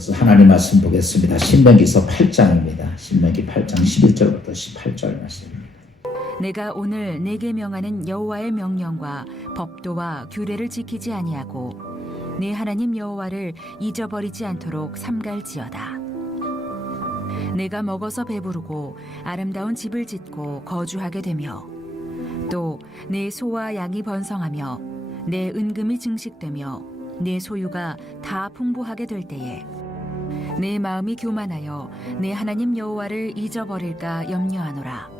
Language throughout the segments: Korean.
그래서 하나님 말씀 보겠습니다. 신명기서 8장입니다. 신명기 8장 11절부터 18절 말씀입니다. 내가 오늘 내게 명하는 여호와의 명령과 법도와 규례를 지키지 아니하고 네 하나님 여호와를 잊어버리지 않도록 삼갈지어다. 내가 먹어서 배부르고 아름다운 집을 짓고 거주하게 되며 또 내 소와 양이 번성하며 내 은금이 증식되며 내 소유가 다 풍부하게 될 때에 내 마음이 교만하여 내 하나님 여호와를 잊어버릴까 염려하노라.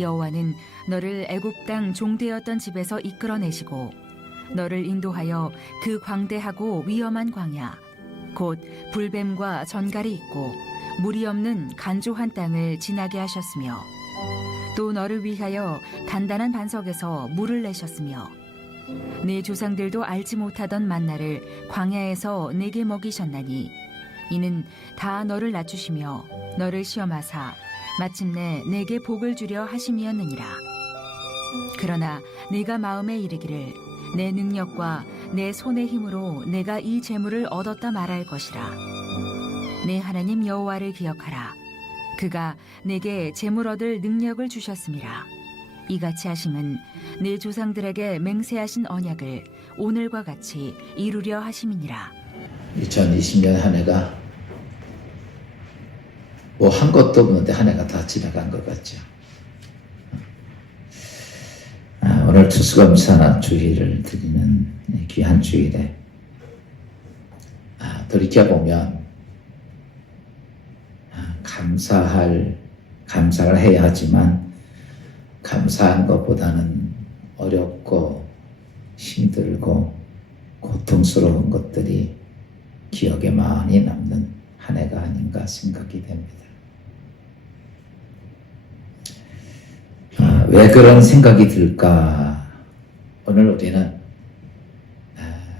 여호와는 너를 애굽 땅 종되었던 집에서 이끌어내시고 너를 인도하여 그 광대하고 위험한 광야 곧 불뱀과 전갈이 있고 물이 없는 간조한 땅을 지나게 하셨으며 또 너를 위하여 단단한 반석에서 물을 내셨으며 네 조상들도 알지 못하던 만나를 광야에서 내게 먹이셨나니 이는 다 너를 낮추시며 너를 시험하사 마침내 내게 복을 주려 하심이었느니라. 그러나 네가 마음에 이르기를 내 능력과 내 손의 힘으로 내가 이 재물을 얻었다 말할 것이라. 내 하나님 여호와를 기억하라. 그가 내게 재물 얻을 능력을 주셨음이라. 이같이 하심은 내 조상들에게 맹세하신 언약을 오늘과 같이 이루려 하심이니라. 2020년 한 해가 뭐 한 것도 없는데 한 해가 다 지나간 것 같죠. 오늘 추수감사나 주일을 드리는 귀한 주일에 돌이켜보면 감사를 해야 하지만 감사한 것보다는 어렵고 힘들고 고통스러운 것들이 기억에 많이 남는 한 해가 아닌가 생각이 됩니다. 왜 그런 생각이 들까? 오늘 우리는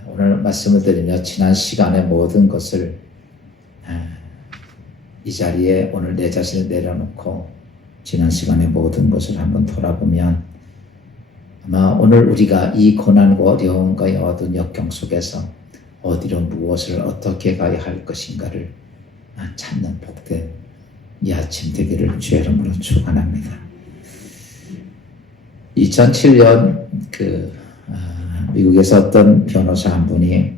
오늘 말씀을 드리며 지난 시간의 모든 것을 이 자리에 오늘 내 자신을 내려놓고 지난 시간의 모든 것을 한번 돌아보면 아마 오늘 우리가 이 고난과 어려움과 어두운 역경 속에서 어디로 무엇을 어떻게 가야 할 것인가를 찾는 복된 이 아침 되기를 주의 이름으로 축원합니다. 2007년 미국에서 어떤 변호사 한 분이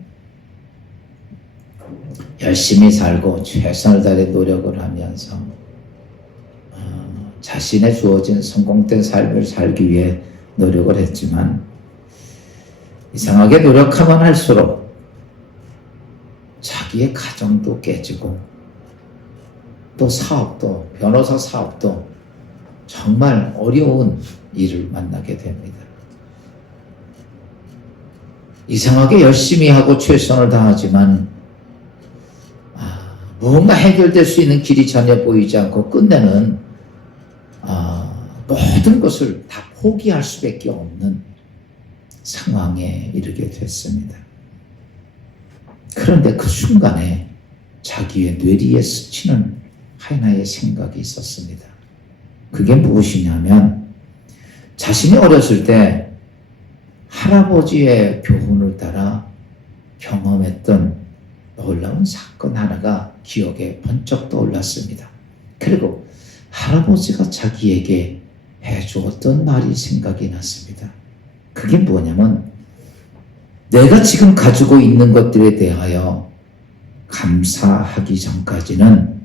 열심히 살고 최선을 다해 노력을 하면서 자신의 주어진 성공된 삶을 살기 위해 노력을 했지만 이상하게 노력하면 할수록 자기의 가정도 깨지고 또 사업도 변호사 사업도 정말 어려운 일을 만나게 됩니다. 이상하게 열심히 하고 최선을 다하지만 뭔가 해결될 수 있는 길이 전혀 보이지 않고 끝내는 모든 것을 다 포기할 수밖에 없는 상황에 이르게 됐습니다. 그런데 그 순간에 자기의 뇌리에 스치는 하나의 생각이 있었습니다. 그게 무엇이냐면 자신이 어렸을 때 할아버지의 교훈을 따라 경험했던 놀라운 사건 하나가 기억에 번쩍 떠올랐습니다. 그리고 할아버지가 자기에게 해주었던 말이 생각이 났습니다. 그게 뭐냐면 내가 지금 가지고 있는 것들에 대하여 감사하기 전까지는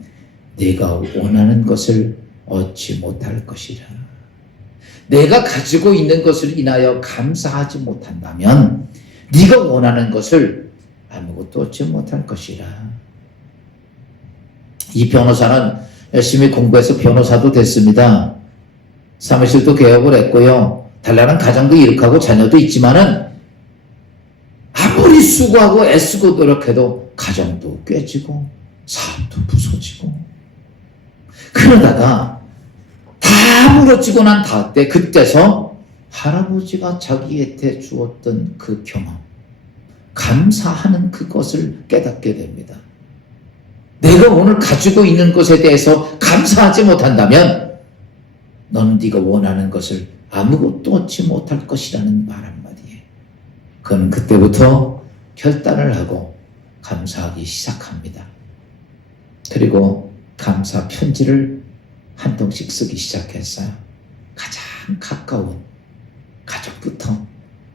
내가 원하는 것을 얻지 못할 것이라. 내가 가지고 있는 것을 인하여 감사하지 못한다면 네가 원하는 것을 아무것도 얻지 못할 것이라. 이 변호사는 열심히 공부해서 변호사도 됐습니다. 사무실도 개업을 했고요. 단란한 가정도 일으키고 자녀도 있지만은 아무리 수고하고 애쓰고 노력해도 가정도 깨지고 사업도 부서지고 그러다가 다 무너지고 난 다음에 그때서 할아버지가 자기한테 주었던 그 경험, 감사하는 그것을 깨닫게 됩니다. 내가 오늘 가지고 있는 것에 대해서 감사하지 못한다면 너는 네가 원하는 것을 아무것도 얻지 못할 것이라는 말 한마디에 그는 그때부터 결단을 하고 감사하기 시작합니다. 그리고 감사 편지를 한 통씩 쓰기 시작했어요. 가장 가까운 가족부터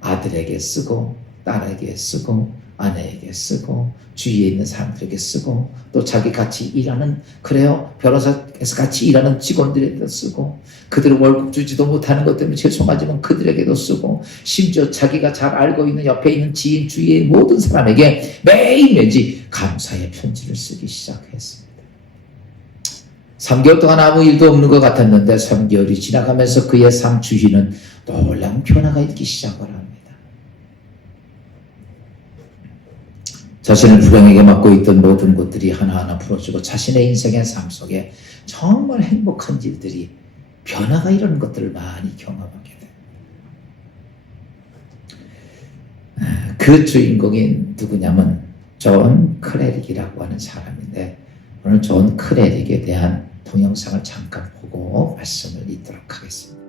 아들에게 쓰고 딸에게 쓰고 아내에게 쓰고 주위에 있는 사람들에게 쓰고 또 자기 같이 일하는 그래요 변호사에서 같이 일하는 직원들에게도 쓰고 그들 월급 주지도 못하는 것 때문에 죄송하지만 그들에게도 쓰고 심지어 자기가 잘 알고 있는 옆에 있는 지인 주위의 모든 사람에게 매일매일 감사의 편지를 쓰기 시작했습니다. 3개월 동안 아무 일도 없는 것 같았는데 3개월이 지나가면서 그의 삶 주위는 놀라운 변화가 있기 시작을 합니다. 자신을 불행하게 맡고 있던 모든 것들이 하나하나 풀어지고 자신의 인생의 삶 속에 정말 행복한 일들이 변화가 이런 것들을 많이 경험하게 됩니다. 그 주인공이 누구냐면 존 크레릭이라고 하는 사람인데 오늘 존 크레릭에 대한 동영상을 잠깐 보고 말씀을 잇도록 하겠습니다.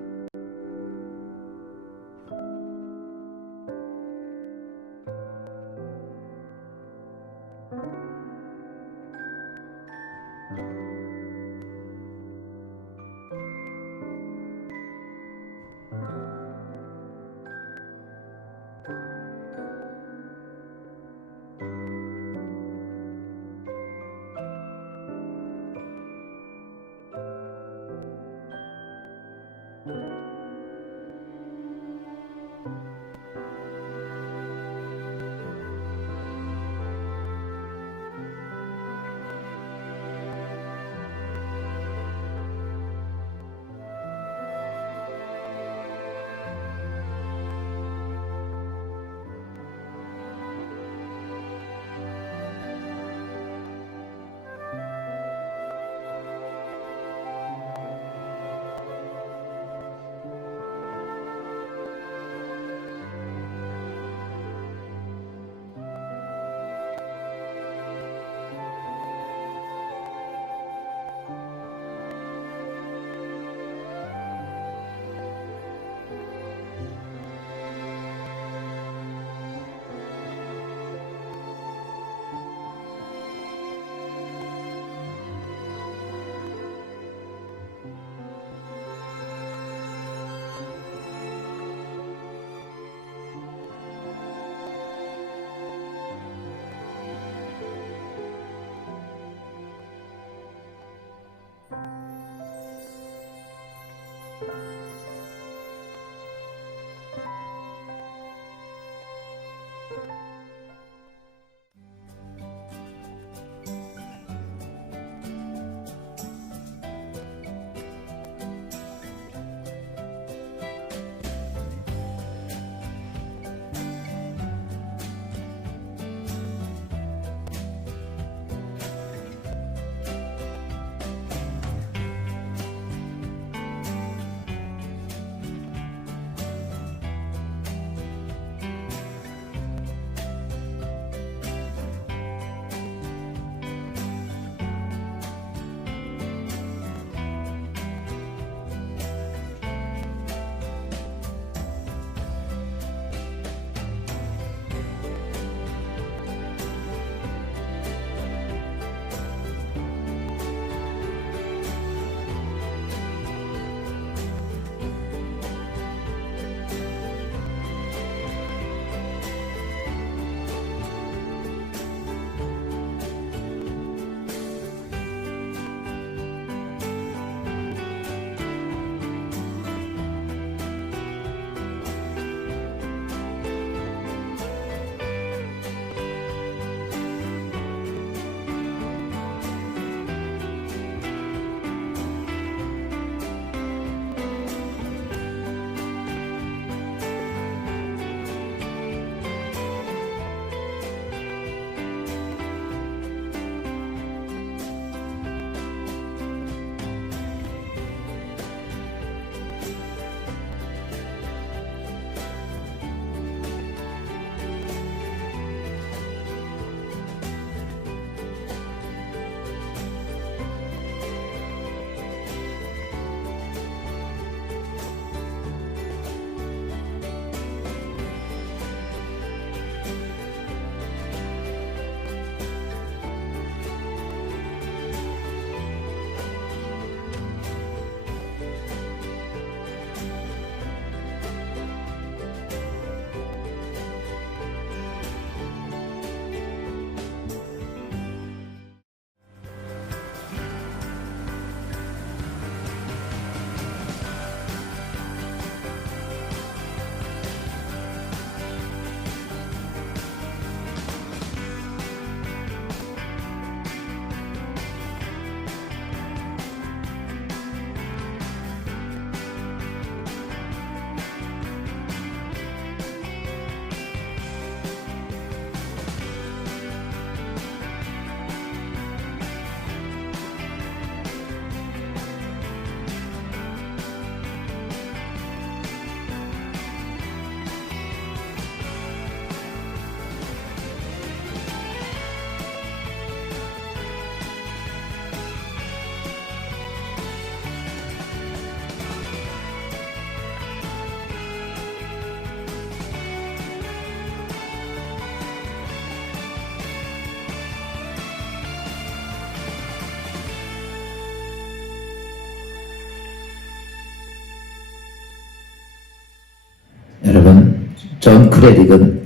여러분, 존 크레딕은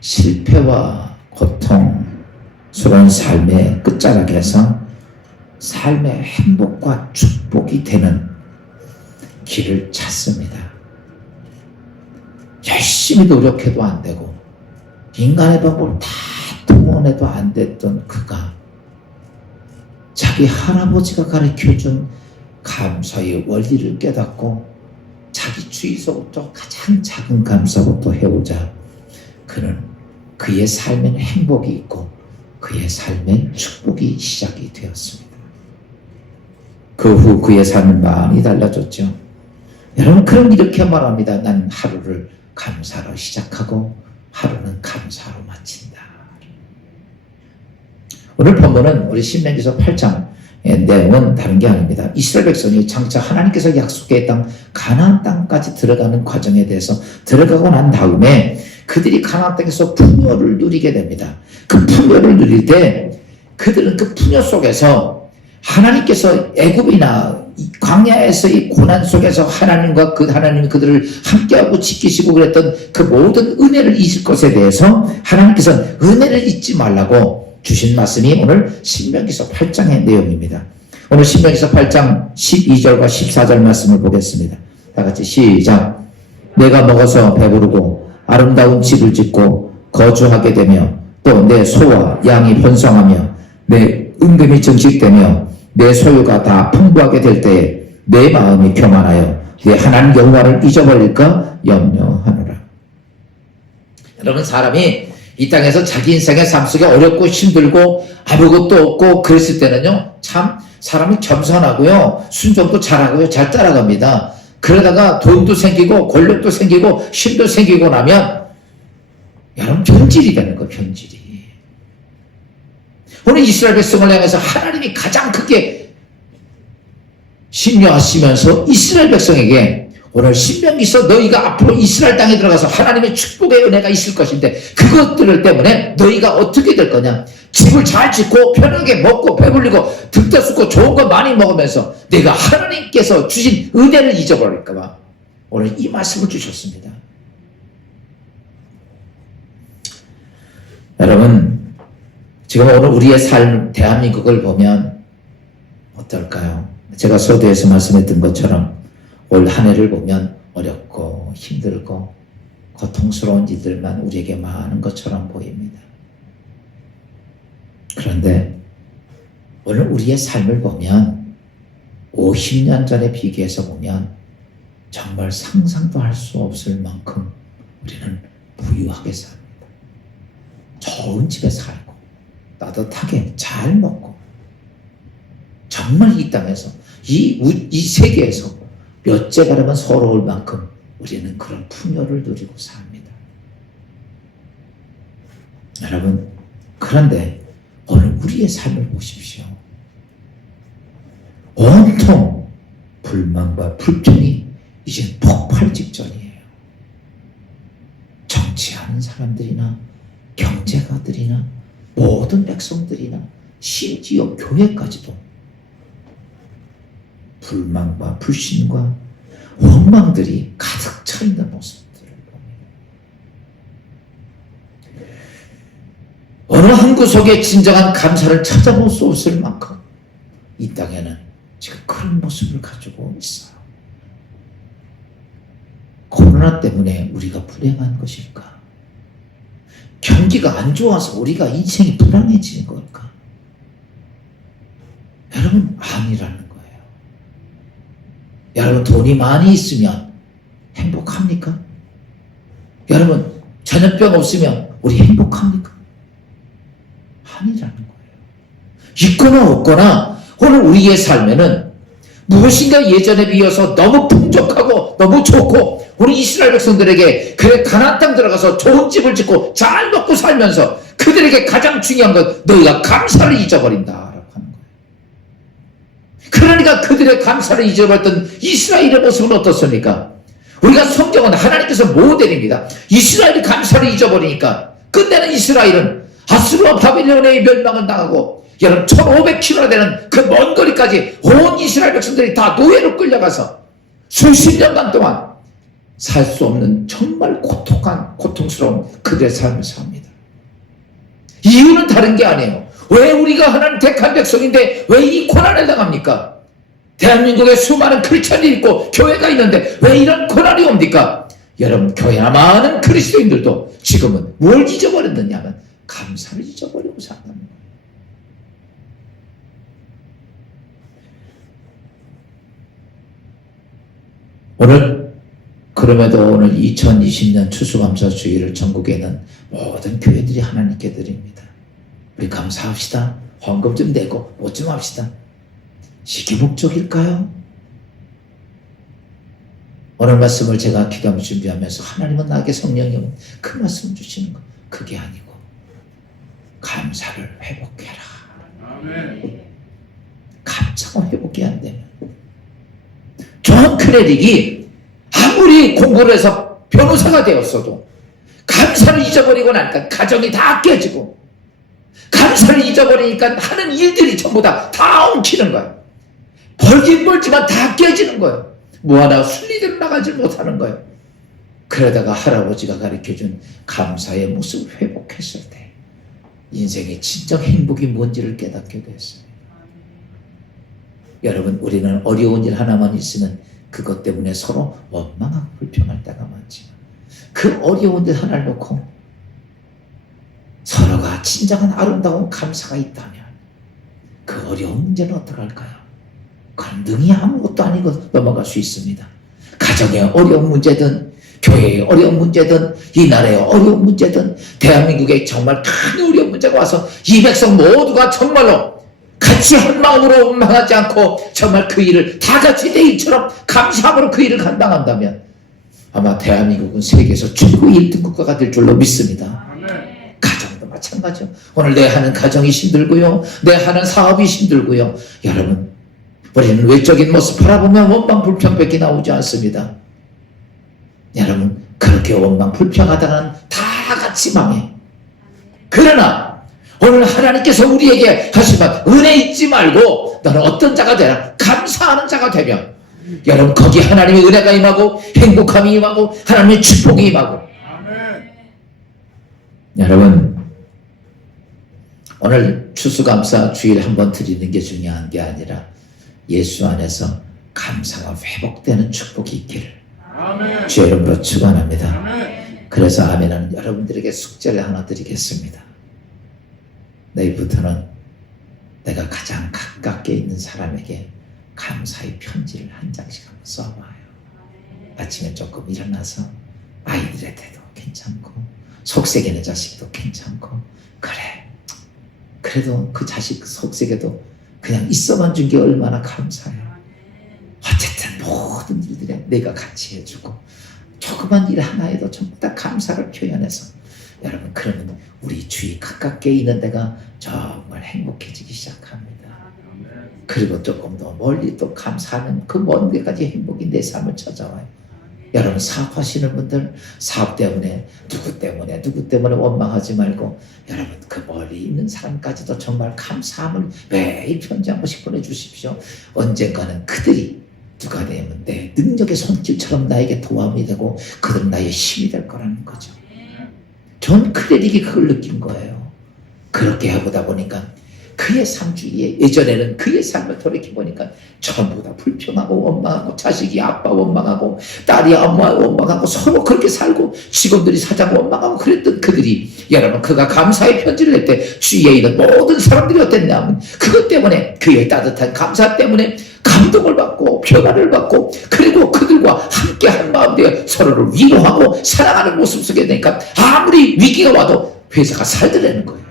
실패와 고통스러운 삶의 끝자락에서 삶의 행복과 축복이 되는 길을 찾습니다. 열심히 노력해도 안 되고 인간의 방법을 다 동원해도 안 됐던 그가 자기 할아버지가 가르쳐준 감사의 원리를 깨닫고 자기 주위서부터 가장 작은 감사부터 해오자 그는 그의 삶에는 행복이 있고 그의 삶엔 축복이 시작이 되었습니다. 그 후 그의 삶은 많이 달라졌죠. 여러분, 그럼 이렇게 말합니다. 난 하루를 감사로 시작하고 하루는 감사로 마친다. 오늘 본문은 우리 신명기서 8장의 내용은 다른 게 아닙니다. 이스라엘 백성이 장차 하나님께서 약속의 땅 가나안 땅까지 들어가는 과정에 대해서 들어가고 난 다음에 그들이 가나안 땅에서 풍요를 누리게 됩니다. 그 풍요를 누릴 때 그들은 그 풍요 속에서 하나님께서 애굽이나 광야에서의 고난 속에서 하나님과 그 하나님이 그들을 함께하고 지키시고 그랬던 그 모든 은혜를 잊을 것에 대해서 하나님께서는 은혜를 잊지 말라고 주신 말씀이 오늘 신명기서 8장의 내용입니다. 오늘 신명기서 8장 12절과 14절 말씀을 보겠습니다. 다 같이 시작. 내가 먹어서 배부르고 아름다운 집을 짓고 거주하게 되며 또 내 소와 양이 번성하며 내 은금이 증식되며 내 소유가 다 풍부하게 될 때에 내 마음이 교만하여 내 하나님 여호와를 잊어버릴까 염려하노라. 여러분, 사람이 이 땅에서 자기 인생의 삶 속에 어렵고 힘들고 아무것도 없고 그랬을 때는요, 참 사람이 겸손하고요, 순종도 잘하고요, 잘 따라갑니다. 그러다가 돈도 생기고 권력도 생기고 힘도 생기고 나면 여러분 변질이 되는 거예요. 변질이. 오늘 이스라엘 백성을 향해서 하나님이 가장 크게 심려하시면서 이스라엘 백성에게 오늘 신명기서 너희가 앞으로 이스라엘 땅에 들어가서 하나님의 축복의 은혜가 있을 것인데 그것들 때문에 너희가 어떻게 될 거냐. 집을 잘 짓고 편하게 먹고 배불리고 득달쓰고 좋은 거 많이 먹으면서 내가 하나님께서 주신 은혜를 잊어버릴까 봐 오늘 이 말씀을 주셨습니다. 여러분, 지금 오늘 우리의 삶 대한민국을 보면 어떨까요? 제가 서두에서 말씀했던 것처럼 올 한 해를 보면 어렵고 힘들고 고통스러운 일들만 우리에게 많은 것처럼 보입니다. 그런데 오늘 우리의 삶을 보면 50년 전에 비교해서 보면 정말 상상도 할 수 없을 만큼 우리는 부유하게 삽니다. 좋은 집에 살고 따뜻하게 잘 먹고 정말 이 땅에서 이 세계에서 몇째 가려면 서러울 만큼 우리는 그런 풍요를 누리고 삽니다. 여러분, 그런데 오늘 우리의 삶을 보십시오. 온통 불만과 불평이 이제 폭발 직전이에요. 정치하는 사람들이나 경제가들이나 모든 백성들이나 심지어 교회까지도 불만과 불신과 원망들이 가득 차 있는 모습들을 봅니다. 어느 한 구석에 진정한 감사를 찾아볼 수 없을 만큼 이 땅에는 지금 그런 모습을 가지고 있어요. 코로나 때문에 우리가 불행한 것일까? 경기가 안 좋아서 우리가 인생이 불안해지는 걸까? 여러분, 아니라는 거예요. 여러분, 돈이 많이 있으면 행복합니까? 여러분, 전염병 없으면 우리 행복합니까? 아니라는 거예요. 있거나 없거나 오늘 우리의 삶에는 무엇인가 예전에 비해서 너무 풍족하고 너무 좋고 우리 이스라엘 백성들에게 그래 가나안 땅 들어가서 좋은 집을 짓고 잘 먹고 살면서 그들에게 가장 중요한 건 너희가 감사를 잊어버린다라고 하는 거예요. 그러니까 그들의 감사를 잊어버렸던 이스라엘의 모습은 어떻습니까? 우리가 성경은 하나님께서 모델입니다. 이스라엘이 감사를 잊어버리니까 끝내는 이스라엘은 아수르와 바빌론의 멸망을 당하고 여러분 1500km나 되는 그 먼 거리까지 온 이스라엘 백성들이 다 노예로 끌려가서 수십 년간 동안 살 수 없는 정말 고통스러운 그들의 삶을 삽니다. 이유는 다른 게 아니에요. 왜 우리가 하나님 택한 백성인데 왜 이 고난을 당합니까? 대한민국에 수많은 크리스천이 있고 교회가 있는데 왜 이런 고난이 옵니까? 여러분, 교회나 많은 그리스도인들도 지금은 뭘 잊어버렸느냐 하면 감사를 잊어버리고 산다는 거예요. 그럼에도 오늘 2020년 추수감사주일을 전국에는 모든 교회들이 하나님께 드립니다. 우리 감사합시다. 헌금 좀 내고 뭐 좀 합시다. 이게 목적일까요? 오늘 말씀을 제가 기도하며 준비하면서 하나님은 나에게 성령이 그 말씀을 주시는 거 그게 아니고 감사를 회복해라. 감사가 회복이 안 되면 존 크레릭이 아무리 공부를 해서 변호사가 되었어도 감사를 잊어버리고 나니까 가정이 다 깨지고 감사를 잊어버리니까 하는 일들이 전부 다 엉키는 거예요. 벌긴 벌지만 다 깨지는 거예요. 뭐 하나 순리대로 나가지 못하는 거예요. 그러다가 할아버지가 가르쳐준 감사의 모습을 회복했을 때 인생의 진정 행복이 뭔지를 깨닫게 됐어요. 여러분, 우리는 어려운 일 하나만 있으면 그것 때문에 서로 원망하고 불평할 때가 많지만 그 어려운 일 하나를 놓고 서로가 진정한 아름다운 감사가 있다면 그 어려운 문제는 어떡할까요? 그건 능히 아무것도 아니고 넘어갈 수 있습니다. 가정의 어려운 문제든 교회의 어려운 문제든 이 나라의 어려운 문제든 대한민국에 정말 큰 어려운 문제가 와서 이 백성 모두가 정말로 같이 한 마음으로 원망하지 않고 정말 그 일을 다 같이 내 일처럼 감사함으로 그 일을 감당한다면 아마 대한민국은 세계에서 최고의 1등 국가가 될 줄로 믿습니다. 가정도 마찬가지요. 오늘 내 하는 가정이 힘들고요. 내 하는 사업이 힘들고요. 여러분, 우리는 외적인 모습 바라보면 원망 불평밖에 나오지 않습니다. 여러분, 그렇게 원망 불평하다가는 다 같이 망해. 그러나 오늘 하나님께서 우리에게 하시면 은혜 잊지 말고 너는 어떤 자가 되라. 감사하는 자가 되면 여러분, 거기 하나님의 은혜가 임하고 행복함이 임하고 하나님의 축복이 임하고. 아멘. 여러분, 오늘 추수감사 주일 한번 드리는 게 중요한 게 아니라 예수 안에서 감사가 회복되는 축복이 있기를 아멘. 주의 이름으로 축원합니다. 아멘. 그래서 아멘은 여러분들에게 숙제를 하나 드리겠습니다. 내일부터는 내가 가장 가깝게 있는 사람에게 감사의 편지를 한 장씩 한번 써봐요. 아침에 조금 일어나서 아이들한테도 괜찮고 속색이는 자식도 괜찮고 그래, 그래도 그 자식 속색에도 그냥 있어만 준 게 얼마나 감사해요. 어쨌든 모든 일들에 내가 같이 해주고 조그만 일 하나에도 전부 다 감사를 표현해서 여러분, 그러면 우리 주위 가깝게 있는 데가 정말 행복해지기 시작합니다. 그리고 조금 더 멀리 또 감사하는 그 먼 데까지 행복이 내 삶을 찾아와요. 여러분, 사업하시는 분들 사업 때문에 누구 때문에 원망하지 말고 여러분, 그 멀리 있는 사람까지도 정말 감사함을 매일 편지 한 번씩 보내주십시오. 언젠가는 그들이 누가 되면 내 능력의 손길처럼 나에게 도움이 되고 그들은 나의 힘이 될 거라는 거죠. 존 크레릭이 그걸 느낀 거예요. 그렇게 해보다 보니까 그의 삶 주위에 예전에는 그의 삶을 돌이켜보니까 전부 다 불평하고 원망하고 자식이 아빠 원망하고 딸이 엄마 원망하고 서로 그렇게 살고 직원들이 사장 원망하고 그랬던 그들이 여러분, 그가 감사의 편지를 낼 때 주위에 있는 모든 사람들이 어땠냐 하면 그것 때문에 그의 따뜻한 감사 때문에 감동을 받고 변화를 받고 그리고 그들과 함께 한 마음 되어 서로를 위로하고 사랑하는 모습 속에 되니까 아무리 위기가 와도 회사가 살더라는 거예요.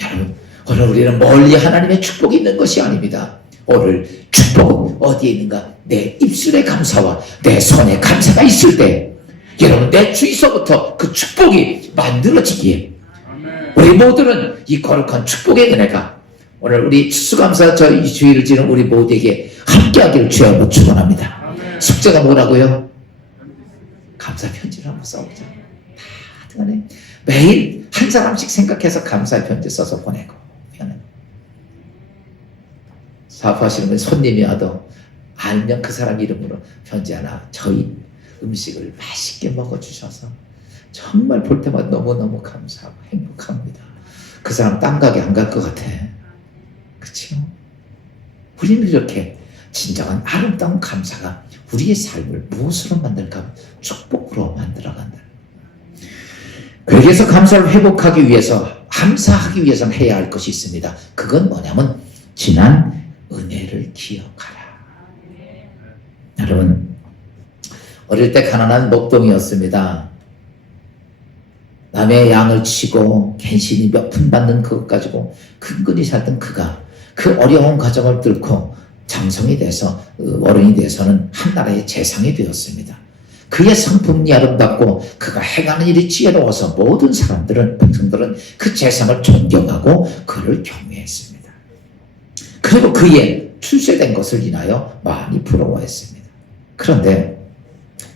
여러분, 오늘 우리는 멀리 하나님의 축복이 있는 것이 아닙니다. 오늘 축복은 어디에 있는가? 내 입술의 감사와 내 손의 감사가 있을 때 여러분, 내 주위서부터 그 축복이 만들어지기에 우리 모두는 이 거룩한 축복의 은혜가 오늘 우리 추수감사 저희 주일을 지는 우리 모두에게 함께하기를 주여 한번 축원합니다. 숙제가 뭐라고요? 감사 편지를 한번 써보자. 다들 매일 한 사람씩 생각해서 감사의 편지 써서 보내고 사업하시는 분 손님이 와도 알면 그 사람 이름으로 편지 하나, 저희 음식을 맛있게 먹어주셔서 정말 볼 때마다 너무너무 감사하고 행복합니다. 그 사람 딴 가게 안 갈 것 같아. 그치요? 우리는 이렇게 진정한 아름다운 감사가 우리의 삶을 무엇으로 만들까? 축복으로 만들어간다. 그래서 감사를 회복하기 위해서, 감사하기 위해서는 해야 할 것이 있습니다. 그건 뭐냐면 지난 은혜를 기억하라. 여러분, 어릴 때 가난한 목동이었습니다. 남의 양을 치고 갠신히 몇 푼 받는 그것 가지고 근근히 살던 그가 그 어려운 과정을 뚫고 장성이 돼서, 어른이 돼서는 한나라의 재상이 되었습니다. 그의 성품이 아름답고 그가 행하는 일이 지혜로워서 모든 사람들은, 백성들은 그 재상을 존경하고 그를 경외했습니다. 그리고 그의 출세된 것을 인하여 많이 부러워했습니다. 그런데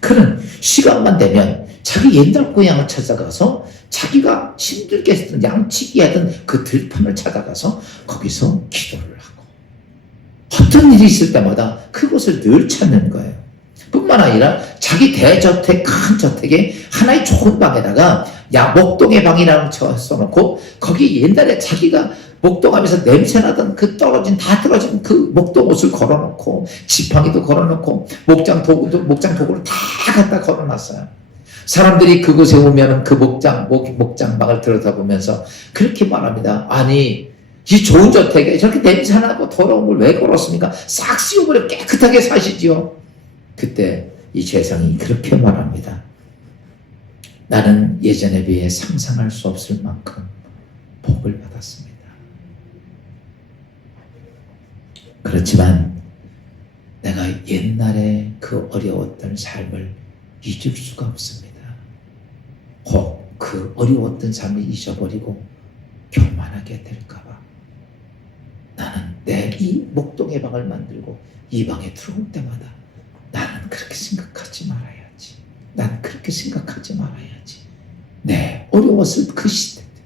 그는 시간만 되면 자기 옛날 고향을 찾아가서 자기가 힘들게 했던 양치기 하던 그 들판을 찾아가서 거기서 기도를 하고 어떤 일이 있을 때마다 그곳을 늘 찾는 거예요. 뿐만 아니라 자기 대저택, 큰 저택에 하나의 좋은 방에다가 목동의 방이라는 거 써놓고 거기 옛날에 자기가 목동하면서 냄새나던 그 다 떨어진 그 목동 옷을 걸어놓고 지팡이도 걸어놓고 목장 도구를 다 갖다 걸어놨어요. 사람들이 그곳에 오면 그 목장방을 들여다보면서 그렇게 말합니다. 아니, 이 좋은 저택에 저렇게 냄새나고 더러운 걸 왜 걸었습니까? 싹 씌워버려 깨끗하게 사시지요. 그때 이 재상이 그렇게 말합니다. 나는 예전에 비해 상상할 수 없을 만큼 복을 받았습니다. 그렇지만 내가 옛날에 그 어려웠던 삶을 잊을 수가 없습니다. 혹 그 어려웠던 삶을 잊어버리고 교만하게 될까봐 나는 내 이 목동의 방을 만들고 이 방에 들어올 때마다 나는 그렇게 생각하지 말아야지. 난 그렇게 생각하지 말아야지. 네, 어려웠을 그 시대 때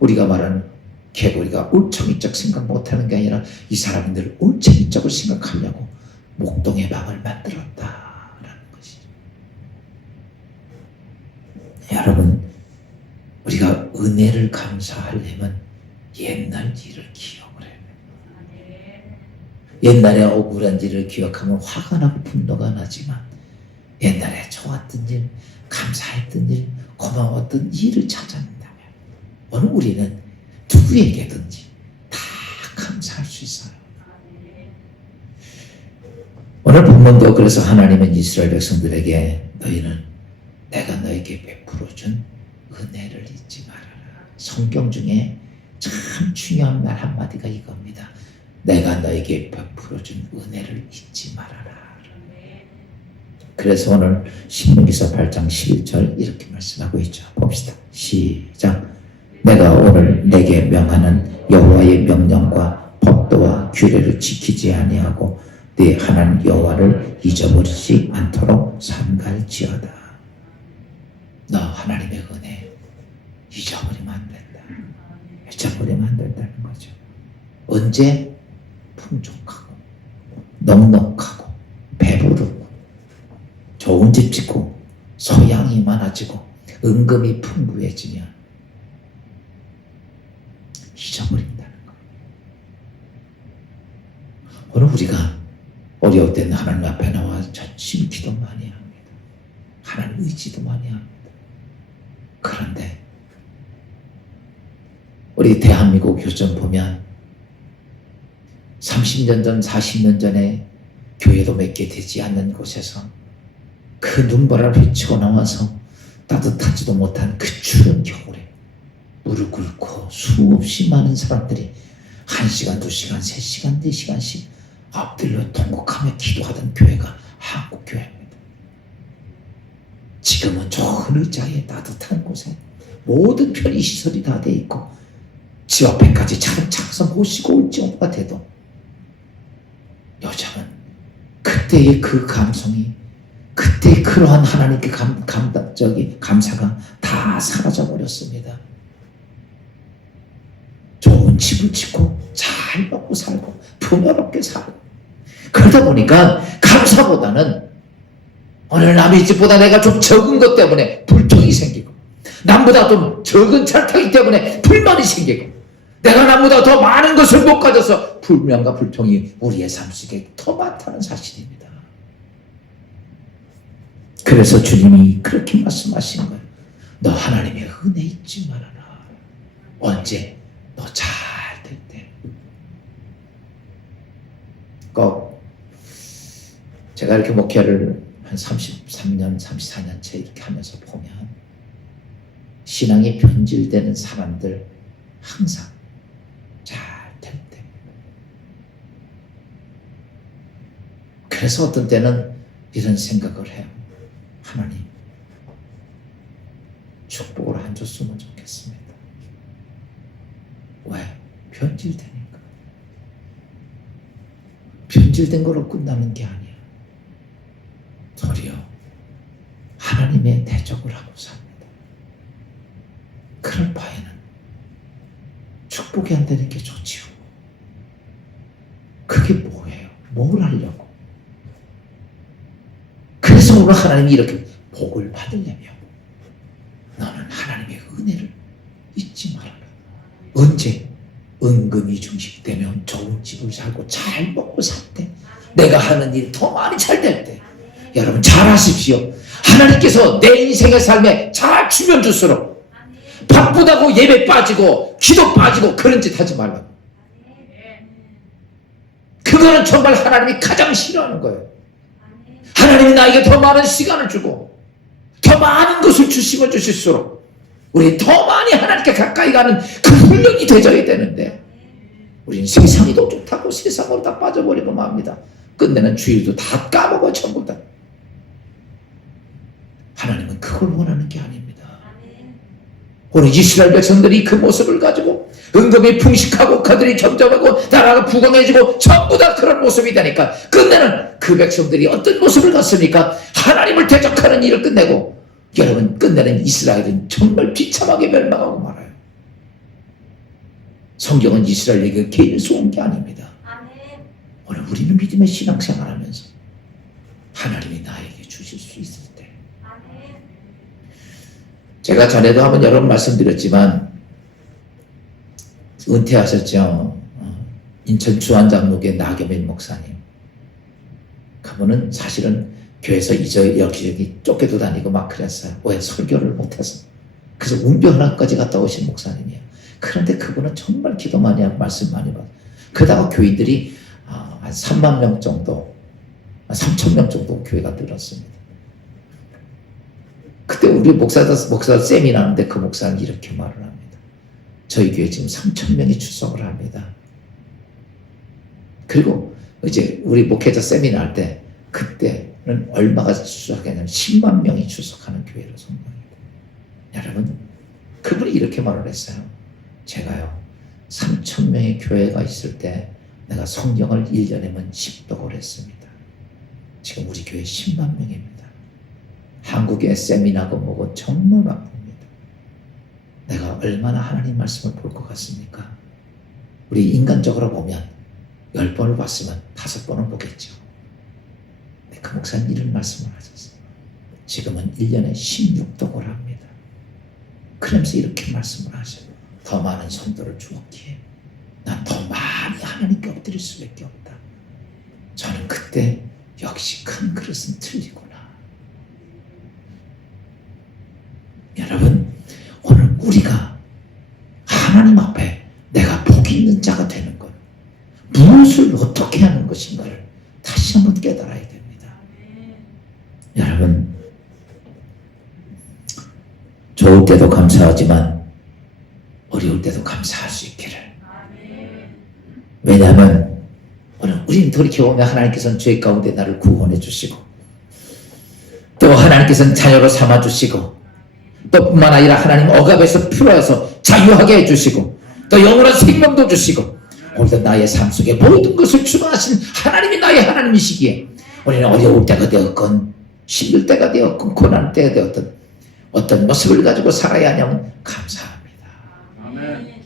우리가 말하는 개구리가 울청이적 생각 못하는 게 아니라 이 사람들 울청이적을 생각하려고 목동의 방을 만들었다라는 것이죠. 여러분, 우리가 은혜를 감사하려면 옛날 일을 기억을 해야 돼요. 옛날에 억울한 일을 기억하면 화가 나고 분노가 나지만 옛날에 좋았던 일, 감사했던 일, 고마웠던 일을 찾아낸다면 오늘 우리는 누구에게든지 다 감사할 수 있어요. 오늘 본문도 그래서 하나님은 이스라엘 백성들에게 너희는 내가 너에게 베풀어준 은혜를 잊지 말아라. 성경 중에 참 중요한 말 한마디가 이겁니다. 내가 너에게 베풀어준 은혜를 잊지 말아라. 그래서 오늘 신명기서 8장 11절 이렇게 말씀하고 있죠. 봅시다. 시작. 내가 오늘 내게 명하는 여호와의 명령과 법도와 규례를 지키지 아니하고 네 하나님 여호와를 잊어버리지 않도록 삼갈지어다. 너 하나님의 은혜 잊어버리면 안 된다. 잊어버리면 안 된다는 거죠. 언제? 풍족하고 넉넉하고 배부르고 좋은 집 짓고 소양이 많아지고 은금이 풍부해지면 잊어버린다는 거예요. 오늘 우리가 어려울 때는 하나님 앞에 나와 전심 기도 많이 합니다. 하나님 의지도 많이 합니다. 그런데 우리 대한민국 교전 보면 30년 전, 40년 전에 교회도 몇 개 되지 않는 곳에서 그 눈보라를 휘치고 나와서 따뜻하지도 못한 그 추운 겨울에 무릎 꿇고 수없이 많은 사람들이 1시간, 2시간, 3시간, 4시간씩 엎드려 통곡하며 기도하던 교회가 한국교회입니다. 지금은 좋은 의자에 따뜻한 곳에 모든 편의시설이 다 돼 있고 집 앞에까지 차를 차서 모시고 올 정도가 돼도 요즘은 그때의 그 감성이, 그때의 그러한 하나님께 감사가 다 사라져 버렸습니다. 좋은 집을 짓고 잘 먹고 살고 풍요롭게 살고 그러다 보니까 감사보다는 오늘 남의 집보다 내가 좀 적은 것 때문에 불평이 생기고, 남보다 좀 적은 찰타기 때문에 불만이 생기고, 내가 남보다 더 많은 것을 못 가져서 불만과 불평이 우리의 삶 속에 더 많다는 사실입니다. 그래서 주님이 그렇게 말씀하시는 거예요. 너 하나님의 은혜 잊지 말아라. 언제? 너 잘 될 때. 꼭 제가 이렇게 목회를 한 33년, 34년째 이렇게 하면서 보면 신앙이 변질되는 사람들 항상 잘 될 때. 그래서 어떤 때는 이런 생각을 해요. 하나님, 축복을 안 줬으면 좋겠습니다. 왜? 변질되니까. 변질된 거로 끝나는 게 아니야. 도리어 하나님의 대적을 하고 삽니다. 그럴 바에는 축복이 안 되는 게 좋지요. 그게 뭐예요? 뭘 하려고? 그래서 오늘 하나님이 이렇게 복을 받으려면 너는 하나님의 은혜를 잊지 말아라. 언제? 은금이 중식되면 좋은 집을 살고 잘 먹고 살 때, 내가 하는 일 더 많이 잘 될 때. 여러분 잘 하십시오. 하나님께서 내 인생의 삶에 잘 주면 줄수록 바쁘다고 예배 빠지고 기도 빠지고 그런 짓 하지 말라고. 그거는 정말 하나님이 가장 싫어하는 거예요. 하나님이 나에게 더 많은 시간을 주고 더 많은 것을 주시면 주실수록 우리 더 많이 하나님께 가까이 가는 그 훈련이 되져야 되는데, 우리는 세상이 더 좋다고 세상으로 다 빠져버리고 맙니다. 끝내는 주일도 다 까먹어 전부 다. 하나님은 그걸 원하는 게 아닙니다. 오늘 이스라엘 백성들이 그 모습을 가지고 은금이 풍식하고 그들이 점점하고 나라가 부강해지고 전부 다 그런 모습이 되니까, 끝내는 그 백성들이 어떤 모습을 갖습니까? 하나님을 대적하는 일을 끝내고, 여러분 끝내는 이스라엘은 정말 비참하게 멸망하고 말아요. 성경은 이스라엘에게 개인을 쏘은 게 아닙니다. 오늘 우리는 믿음의 신앙생활하면서 하나님이 나에게 주실 수 있을 때, 제가 전에도 한번 여러 번 말씀드렸지만 은퇴하셨죠. 인천 주안장로교의 나겸일 목사님. 그분은 사실은 교회에서 여기저기 쫓겨도 다니고 막 그랬어요. 왜? 설교를 못해서. 그래서 운병학까지 갔다 오신 목사님이에요. 그런데 그분은 정말 기도 많이 하고 말씀 많이 받아요. 그러다가 교인들이 한 3만 명 정도, 3천 명 정도 교회가 늘었습니다. 그때 우리 목사 세미나 하는데 그 목사는 이렇게 말을 합니다. 저희 교회 지금 3천 명이 출석을 합니다. 그리고 이제 우리 목회자 세미나 할 때, 그때는 얼마가 출석하냐면 10만 명이 출석하는 교회로 선포합니다. 여러분, 그분이 이렇게 말을 했어요. 제가요, 3천 명의 교회가 있을 때 내가 성경을 1년에만 10독을 했습니다. 지금 우리 교회 10만 명입니다. 한국의 세미나고 뭐고 정말 바쁩니다. 내가 얼마나 하나님 말씀을 볼 것 같습니까? 우리 인간적으로 보면 10번을 봤으면 5번은 보겠죠. 그 목사님 이런 말씀을 하셨어요. 지금은 1년에 16독을 합니다. 그러면서 이렇게 말씀을 하셔요. 더 많은 성도를 주었기에 난 더 많이 하나님께 엎드릴 수밖에 없다. 저는 그때 역시 큰 그릇은 틀리구나. 여러분, 오늘 우리가 하나님 앞에 내가 복이 있는 자가 되는 것, 무엇을 어떻게 하는 것인가를 다시 한번 깨달아야 됩니다. 여러분, 좋을 때도 감사하지만 어려울 때도 감사할 수 있기를. 왜냐하면 오늘 우리는 돌이켜보면 하나님께서는 죄 가운데 나를 구원해 주시고, 또 하나님께서는 자녀로 삼아 주시고, 또 뿐만 아니라 하나님 억압에서 풀어서 자유하게 해주시고, 또 영원한 생명도 주시고, 오늘도 나의 삶 속에 모든 것을 주관하신 하나님이 나의 하나님이시기에 우리는 어려울 때가 되었건 힘들 때가 되었건 고난 때가 되었던 어떤 모습을 가지고 살아야 하냐면 감사합니다. 아멘.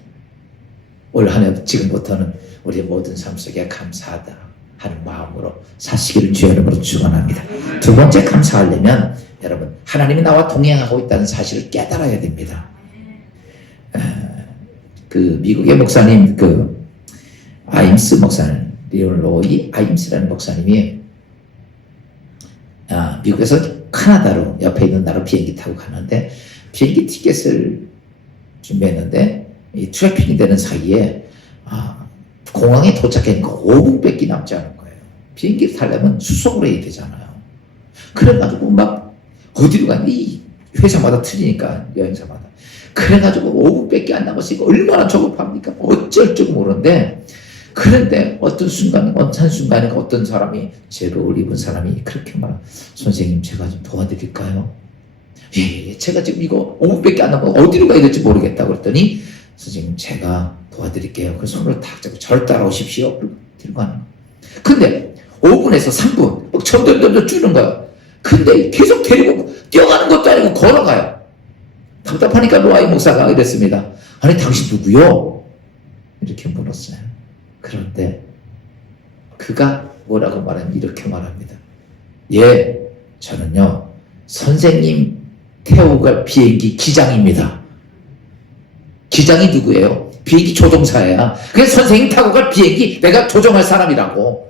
올 한 해 지금부터는 우리의 모든 삶 속에 감사하다. 하는 마음으로 사시기를 주의 이름으로 축원합니다. 두 번째 감사하려면 여러분 하나님이 나와 동행하고 있다는 사실을 깨달아야 됩니다. 그 미국의 목사님 아임스 목사님 리올로이 아임스라는 목사님이 미국에서 카나다로 옆에 있는 나라 비행기 타고 가는데 비행기 티켓을 준비했는데 이 트래핑이 되는 사이에 공항에 도착하니까 5분밖에 남지 않은 거예요. 비행기를 타려면 수속을 해야 되잖아요. 그래가지고 막 어디로 갔니? 회사마다 틀리니까 여행사마다. 그래가지고 5분밖에 안 남았으니까 얼마나 조급합니까? 어쩔 줄 모르는데 그런데 어떤 순간에 어떤 사람이 제가 옷 입은 사람이 그렇게 막 선생님 제가 좀 도와드릴까요? 예, 제가 지금 이거 5분밖에 안 남았고 어디로 가야 될지 모르겠다고 그랬더니 선생님 제가 도와드릴게요. 그 손을 탁 잡고 저를 따라오십시오. 들고 가는 거예요. 근데 5분에서 3분 막 점점 줄는 거예요. 근데 계속 데리고 뛰어가는 것도 아니고 걸어가요. 답답하니까 로아이 목사가 이랬습니다. 아니 당신 누구요? 이렇게 물었어요. 그런데 그가 뭐라고 말하면 이렇게 말합니다. 예, 저는요 선생님 태우고 갈 비행기 기장입니다. 기장이 누구예요? 비행기 조종사야. 그래서 선생님 타고 갈 비행기 내가 조종할 사람이라고.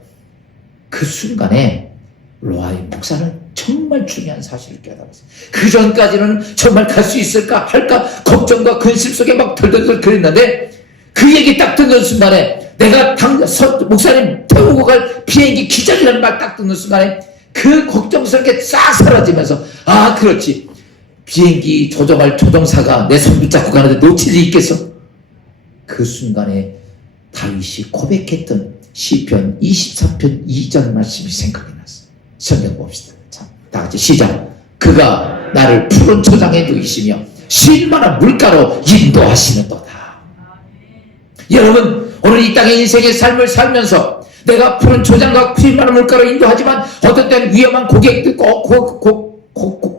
그 순간에 로아이 목사는 정말 중요한 사실을 깨달았어요. 그 전까지는 정말 갈 수 있을까 할까 걱정과 근심 속에 막 덜덜덜 그랬는데 그 얘기 딱 듣는 순간에 내가 목사님 태우고 갈 비행기 기장이라는 말 딱 듣는 순간에 그 걱정스럽게 싹 사라지면서 그렇지 비행기 조종할 조종사가 내 손 붙잡고 가는데 놓칠 일이 있겠어? 그 순간에 다윗이 고백했던 시편 23편 2절 말씀이 생각이 났어요. 성경 봅시다. 자, 다 같이 시작. 그가 나를 푸른 초장에 누이시며 쉴만한 물가로 인도하시는도다. 여러분 오늘 이 땅의 인생의 삶을 살면서 내가 푸른 초장과 쉴만한 물가로 인도하지만 어떤 때는 위험한 고객도 있고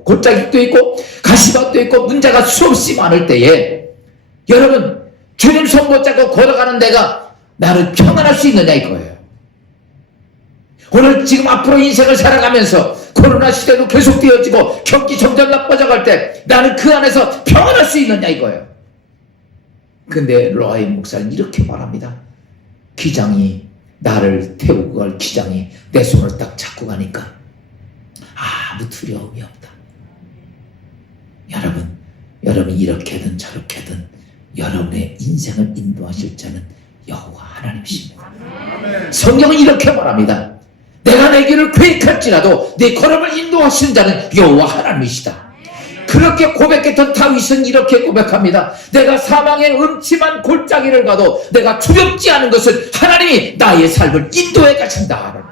골짜기도 있고 가시밭도 있고 문제가 수없이 많을 때에 여러분 주님 손 붙잡고 걸어가는 데가 나는 평안할 수 있느냐 이거예요. 오늘 지금 앞으로 인생을 살아가면서 코로나 시대도 계속되어지고 경기 점점 나빠져갈 때 나는 그 안에서 평안할 수 있느냐 이거예요. 근데 로아이 목사는 이렇게 말합니다. 기장이 나를 태우고 갈 기장이 내 손을 딱 잡고 가니까 아무 두려움이 없다. 여러분 이렇게든 저렇게든 여러분의 인생을 인도하실 자는 여호와 하나님이십니다. 성경은 이렇게 말합니다. 내가 내 길을 계획할지라도 내 걸음을 인도하시는 자는 여호와 하나님이시다. 그렇게 고백했던 다윗은 이렇게 고백합니다. 내가 사망의 음침한 골짜기를 가도 내가 두렵지 않은 것은 하나님이 나의 삶을 인도해 가신다.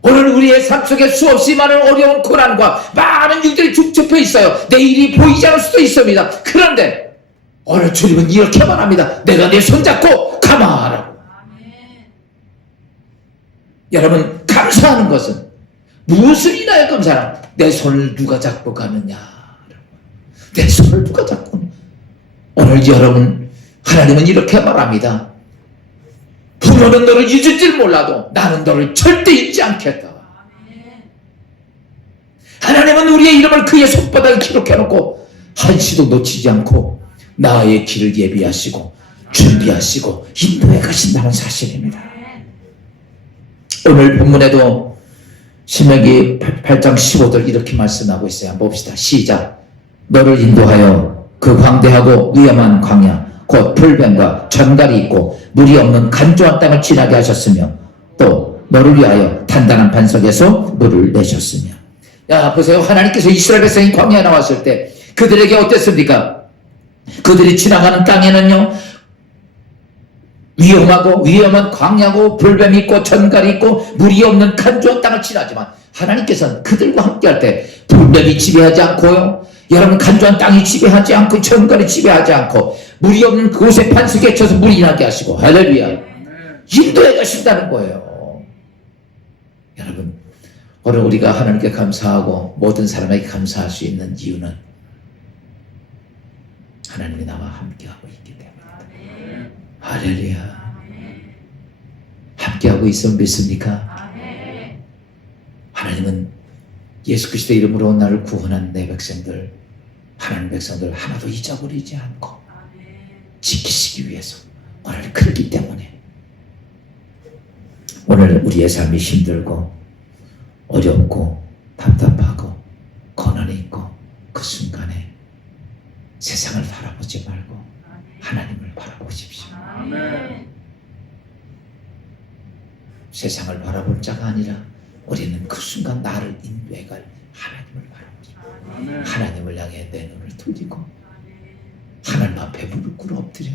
오늘 우리의 삶 속에 수없이 많은 어려운 고난과 많은 일들이 축적해 있어요. 내일이 보이지 않을 수도 있습니다. 그런데 오늘 주님은 이렇게 말합니다. 내가 내 손잡고 가마라고. 여러분 감사하는 것은 무엇을 인하여 감사하나? 내 손을 누가 잡고 가느냐. 내 손을 누가 잡고. 오늘 여러분 하나님은 이렇게 말합니다. 부모는 너를 잊을 줄 몰라도 나는 너를 절대 잊지 않겠다. 하나님은 우리의 이름을 그의 손바닥에 기록해놓고 한시도 놓치지 않고 나의 길을 예비하시고 준비하시고 인도해 가신다는 사실입니다. 오늘 본문에도 신명기 8장 15절 이렇게 말씀하고 있어요. 한번 봅시다. 시작. 너를 인도하여 그 광대하고 위험한 광야 곧 불뱀과 전갈이 있고 물이 없는 간조한 땅을 지나게 하셨으며 또 너를 위하여 단단한 반석에서 물을 내셨으며. 야 보세요. 하나님께서 이스라엘 백성이 광야에 나왔을 때 그들에게 어땠습니까? 그들이 지나가는 땅에는요 위험하고 위험한 광야고 불뱀이 있고 전갈이 있고 물이 없는 간조한 땅을 지나지만 하나님께서는 그들과 함께할 때 불뱀이 지배하지 않고요 여러분 간조한 땅이 지배하지 않고 전갈이 지배하지 않고 물이 없는 그곳에 반석에 쳐서 물이 나게 하시고 할렐루야 인도해 가신다는 거예요. 여러분 오늘 우리가 하나님께 감사하고 모든 사람에게 감사할 수 있는 이유는 하나님이 나와 함께하고 있기 때문입니다. 할렐루야. 함께하고 있음을 믿습니까? 하나님은 예수 그리스도의 이름으로 나를 구원한 내 백성들, 하나님 백성들 하나도 잊어버리지 않고 지키시기 위해서 오늘 그렇기 때문에 오늘 우리의 삶이 힘들고 어렵고 답답하고 고난이 있고 그 순간에 세상을 바라보지 말고 하나님을 바라보십시오. 세상을 바라볼 자가 아니라 우리는 그 순간 나를 인도해갈 하나님을 바라보십시오. 하나님을 향해 내 눈을 돌리고 하나님 앞에 무릎 꿇어 엎드려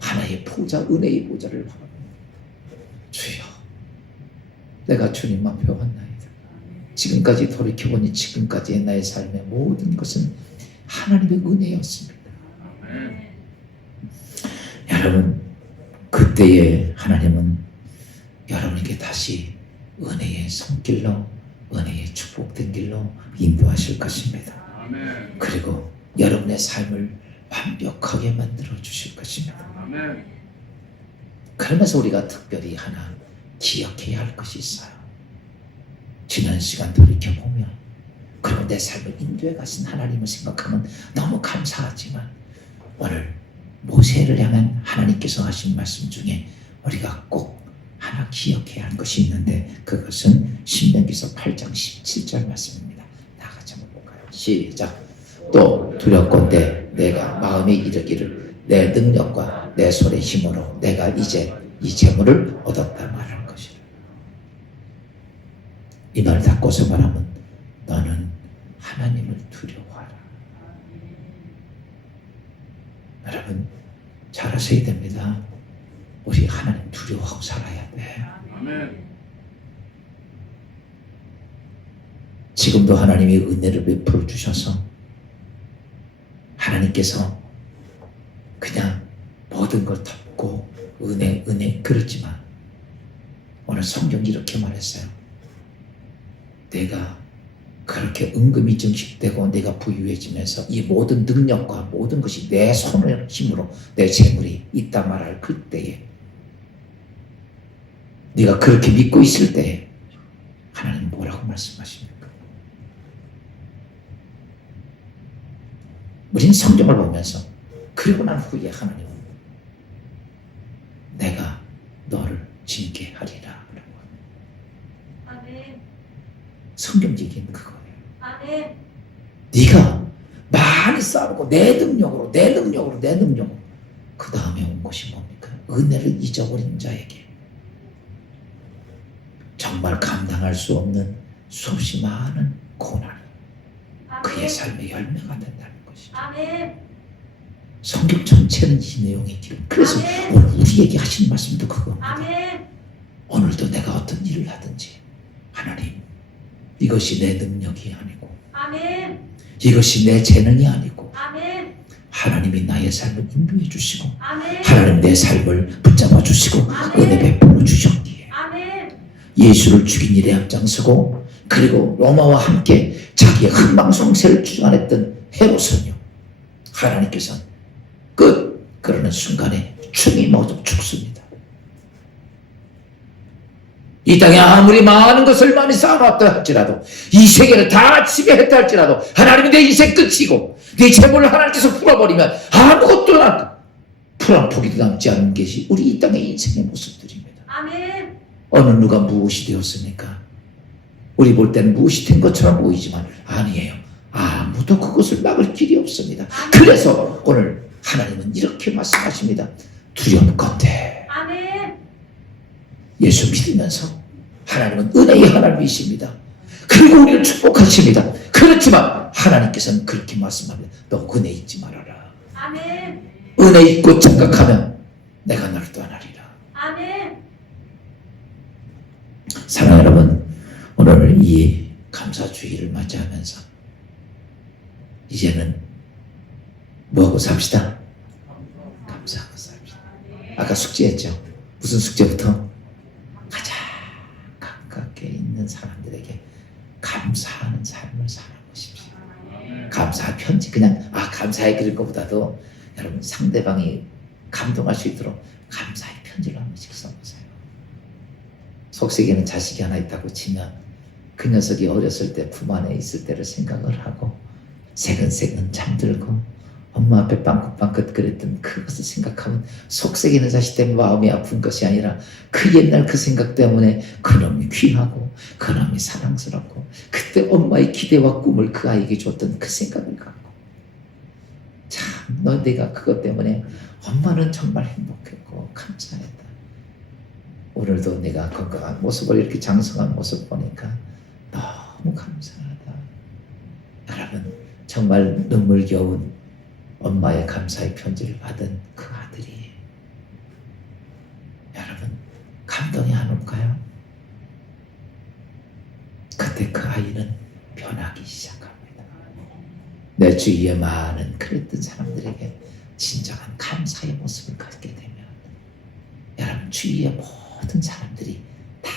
하나의 보좌, 은혜의 보좌를 바라봅니다. 주여, 내가 주님 앞에 왔나이다. 지금까지 돌이켜보니 지금까지의 나의 삶의 모든 것은 하나님의 은혜였습니다. 여러분, 그때의 하나님은 여러분에게 다시 은혜의 손길로, 은혜의 축복된 길로 인도하실 것입니다. 그리고 여러분의 삶을 완벽하게 만들어 주실 것입니다. 그러면서 우리가 특별히 하나 기억해야 할 것이 있어요. 지난 시간 돌이켜보면 그리고 내 삶을 인도해 가신 하나님을 생각하면 너무 감사하지만 오늘 모세를 향한 하나님께서 하신 말씀 중에 우리가 꼭 하나 기억해야 할 것이 있는데 그것은 신명기서 8장 17절 말씀입니다. 다 같이 한번 볼까요? 시작. 또 두렵건대 내가 마음에 이르기를 내 능력과 내 손의 힘으로 내가 이제 이 재물을 얻었다 말할 것이라. 이 말 닫고서 말하면 너는 하나님을 두려워하라. 여러분 잘 아셔야 됩니다. 우리 하나님 두려워하고 살아야 돼. 지금도 하나님이 은혜를 베풀어 주셔서 하나님께서 그냥 모든 걸 덮고 은혜 그렇지만 오늘 성경이 이렇게 말했어요. 내가 그렇게 은금이 증식되고 내가 부유해지면서 이 모든 능력과 모든 것이 내 손의 힘으로 내 재물이 있다 말할 그때에 네가 그렇게 믿고 있을 때에 하나님 뭐라고 말씀하십니까? 우린 성경을 보면서 그리고 난 후에 하나님은 내가 너를 징계하리라 라고 합니다. 성경 얘기는 그거예요. 네가 많이 싸우고 내 능력으로 그 다음에 온 것이 뭡니까? 은혜를 잊어버린 자에게 정말 감당할 수 없는 수없이 많은 고난이 그의 삶의 열매가 된다는 것이죠. 성경 전체는 이 내용이 기록. 그래서 오늘 우리에게 하신 말씀도 그겁니다. 오늘도 내가 어떤 일을 하든지 하나님 이것이 내 능력이 아니고 이것이 내 재능이 아니고 하나님이 나의 삶을 인도해 주시고 하나님 내 삶을 붙잡아 주시고 은혜 베풀어 주셨기에 예수를 죽인 일에 앞장서고 그리고 로마와 함께 자기의 흥망성쇠를 주관했던 헤롯은요 하나님께서 그러는 순간에 충이 모두 죽습니다. 이 땅에 아무리 많은 것을 많이 쌓아놨다 할지라도 이 세계를 다 지배했다 할지라도 하나님이 내 인생 끝이고 내 재물을 하나님께서 풀어버리면 아무것도 풀어보기도 남지 않은 것이 우리 이 땅의 인생의 모습들입니다. 어느 누가 무엇이 되었습니까? 우리 볼 때는 무엇이 된 것처럼 보이지만 아니에요. 아무도 그것을 막을 길이 없습니다. 그래서 오늘 하나님은 이렇게 말씀하십니다. 두렵건대 예수 믿으면서 하나님은 은혜의 하나님이십니다. 그리고 우리를 축복하십니다. 그렇지만 하나님께서는 그렇게 말씀합니다. 너 은혜 잊지 말아라. 은혜 잊고 착각하면 내가 너를 떠나리라. 사랑하는 여러분, 오늘 이 감사주의를 맞이하면서 이제는 뭐하고 삽시다? 감사하고 삽시다. 아까 숙제했죠? 무슨 숙제부터? 가장 가깝게 있는 사람들에게 감사하는 삶을 살아보십시오. 감사 편지 그냥 감사해 그럴 것보다도 여러분 상대방이 감동할 수 있도록 감사의 편지를 한 번씩 써보세요. 속세기는 자식이 하나 있다고 치면 그 녀석이 어렸을 때 품 안에 있을 때를 생각을 하고 새근새근 잠들고 엄마 앞에 빵긋빵긋 그랬던 그것을 생각하면 속색이는 자식 때문에 마음이 아픈 것이 아니라 그 옛날 그 생각 때문에 그놈이 귀하고 그놈이 사랑스럽고 그때 엄마의 기대와 꿈을 그 아이에게 줬던 그 생각을 갖고 참 내가 그것 때문에 엄마는 정말 행복했고 감사했다. 오늘도 내가 건강한 모습을 이렇게 장성한 모습 보니까 너무 감사하다. 여러분 정말 눈물겨운 엄마의 감사의 편지를 받은 그 아들이 여러분 감동이 안 올까요? 그때 그 아이는 변하기 시작합니다. 내 주위에 많은 그랬던 사람들에게 진정한 감사의 모습을 갖게 되면 여러분 주위의 모든 사람들이 다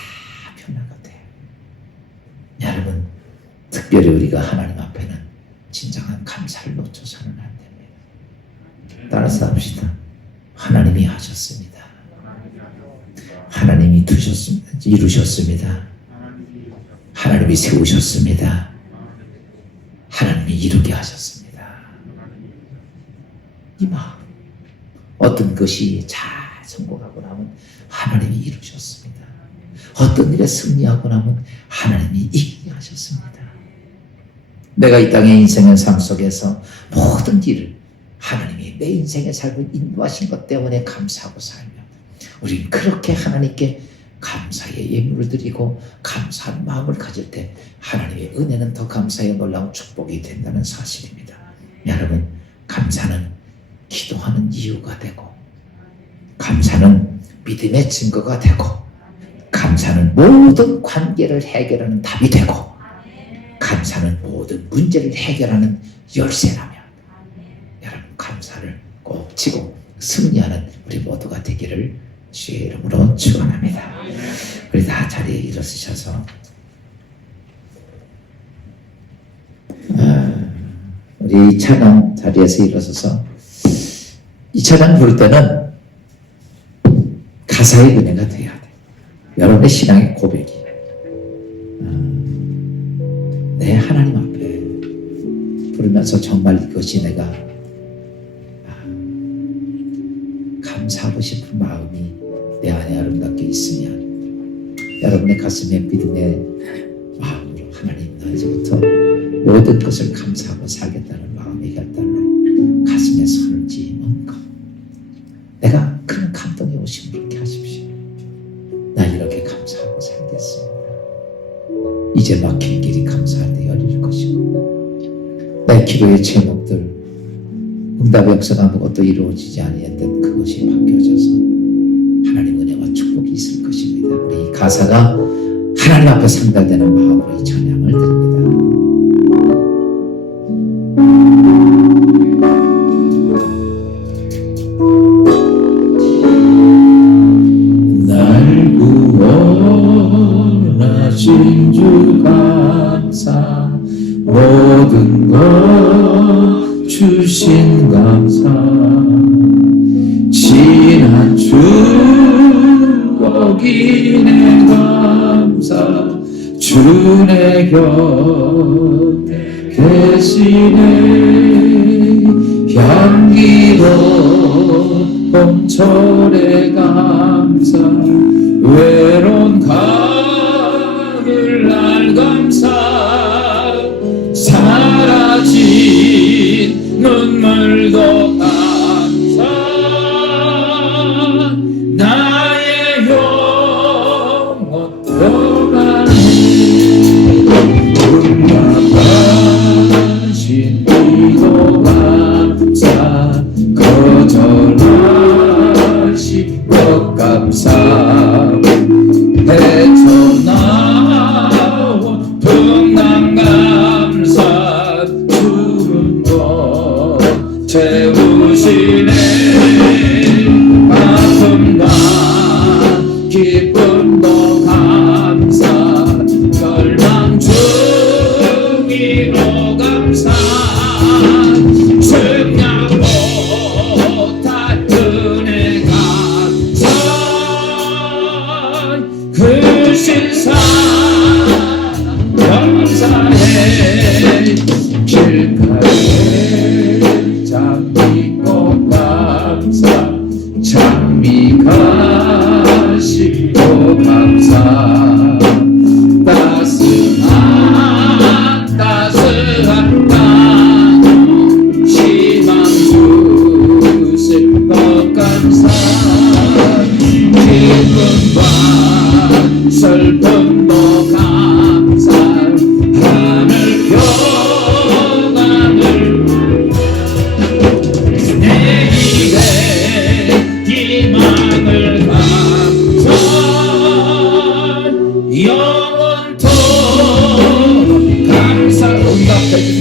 변화가 돼요. 여러분 특별히 우리가 하나님 앞에는 진정한 감사를 놓쳐서는 안 됩니다. 따라서 합시다. 하나님이 하셨습니다. 하나님이 두셨습니다. 이루셨습니다. 하나님이 세우셨습니다. 하나님이 이루게 하셨습니다. 이 마음 어떤 것이 잘 성공하고 나면 하나님이 이루셨습니다. 어떤 일에 승리하고 나면 하나님이 이기게 하셨습니다. 내가 이 땅의 인생의 삶 속에서 모든 일을 하나님이 내 인생의 삶을 인도하신 것 때문에 감사하고 살면 우리는 그렇게 하나님께 감사의 예물을 드리고 감사한 마음을 가질 때 하나님의 은혜는 더 감사의 놀라운 축복이 된다는 사실입니다. 여러분 감사는 기도하는 이유가 되고 감사는 믿음의 증거가 되고 감사는 모든 관계를 해결하는 답이 되고 감사는 모든 문제를 해결하는 열쇠라면 여러분 감사를 꼭 지고 승리하는 우리 모두가 되기를 주의 이름으로 축원합니다. 우리 다 자리에 일어서셔서 우리 찬양 자리에서 일어서서 이 찬양 부를 때는 가사의 은혜가 돼야 돼. 여러분의 신앙의 고백이 내 하나님 앞에 부르면서 정말 이것이 내가 감사하고 싶은 마음이 내 안에 아름답게 있으면 여러분의 가슴에 믿음의 마음으로 하나님 나 이제부터 모든 것을 감사하고 살겠다는 마음이 결단을 가슴에 손을 얹고 내가 그런 감동이 오시면 그렇게 하십시오. 난 이렇게 감사하고 살겠습니다. 이제 막힌 길이 감사할 때 열릴 것이고 내 기도의 제목들 응답의 역사가 아무것도 이루어지지 아니했던 그것이 바뀌어져서 하나님 은혜와 축복이 있을 것입니다. 우리 이 가사가 하나님 앞에 상달되는 마음으로 이 찬양을 드립니다. 날 구원하신 주 감사 모든 것 주신 감사 지난 추억이 내 감사 주 내 곁에 계시네 향기로운 봄철의 감사 외로운 가을날 감사 사라진 눈물도 감사 나의 영혼 들어가네 올라가신 기도 감사 거절하신 것 감사 헤쳐나온 풍랑 감사 주는 것 채우시네 아픔과 기쁨도 감사 절망 중이로 감사 승량 못할 은혜 감사 그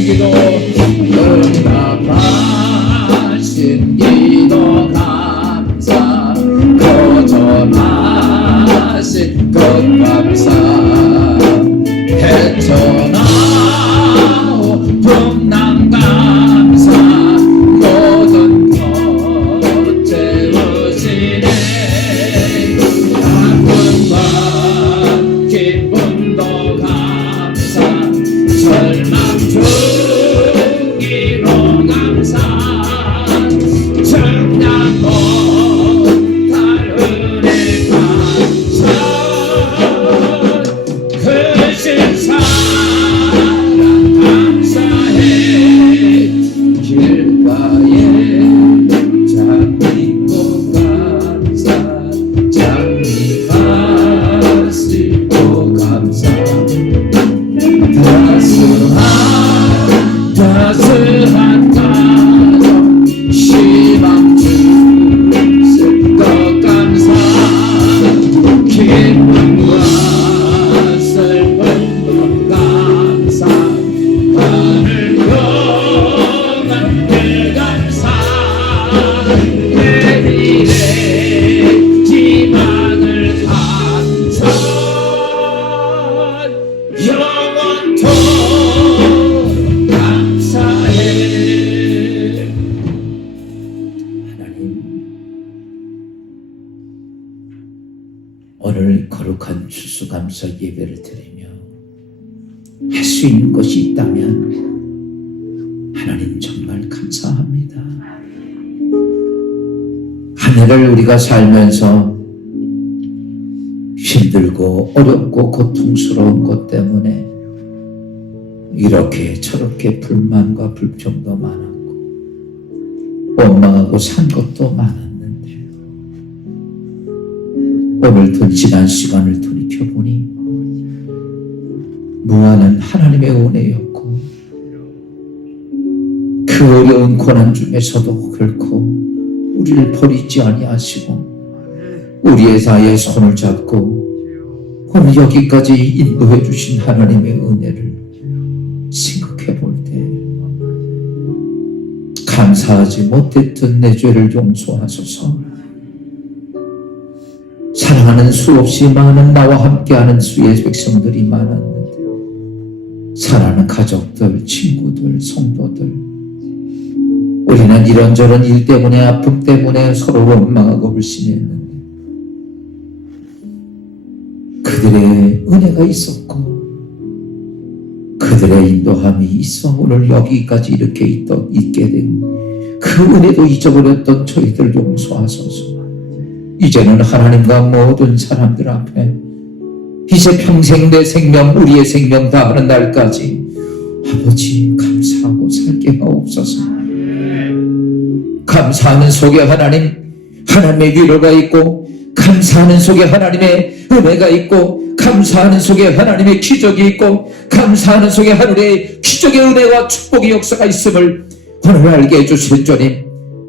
기도 응답하신 기도 감사 거절하신 것 감사 헤쳐나오 풍랑 감사 모든 것 채우시네 아픔과 기쁨도 감사 절망 중기로 감사 정량 못할 은혜 감사 크신 사랑 감사해 길가에 장미꽃 감사 장미가 슬고 감사 따스한 가정 희망 주실 것 감사 기쁨과 슬픔도 감사 하늘 평안 그 감사 내일의 희망을 감사 영원토록 감사해. 하나님, 오늘 거룩한 추수감사 예배를 드리며 할 수 있는 것이 있다면 하나님 정말 감사합니다. 한 해를 우리가 살면서 힘들고 어렵고 고통스러운 것 때문에 이렇게 저렇게 불만과 불평도 많았고 원망하고 산 것도 많았는데 오늘도 지난 시간을 돌이켜보니 무한한 하나님의 은혜였고 그 어려운 고난 중에서도 결코 우리를 버리지 아니하시고 우리의 사이에 손을 잡고 오늘 여기까지 인도해 주신 하나님의 은혜를 생각해 볼 때 감사하지 못했던 내 죄를 용서하소서. 사랑하는 수없이 많은 나와 함께하는 수의 백성들이 많았는데 사랑하는 가족들, 친구들, 성도들 우리는 이런저런 일 때문에 아픔 때문에 서로 원망하고 불신했는데 그들의 은혜가 있었고 그들의 인도함이 있어 오늘 여기까지 이렇게 있게 된 그 은혜도 잊어버렸던 저희들 용서하소서. 이제는 하나님과 모든 사람들 앞에 이제 평생 내 생명 우리의 생명 다하는 날까지 아버지 감사하고 살게 하옵소서. 감사하는 속에 하나님의 위로가 있고 감사하는 속에 하나님의 은혜가 있고 감사하는 속에 하나님의 기적이 있고 감사하는 속에 하늘의 기적의 은혜와 축복의 역사가 있음을 오늘 알게 해주실 주님,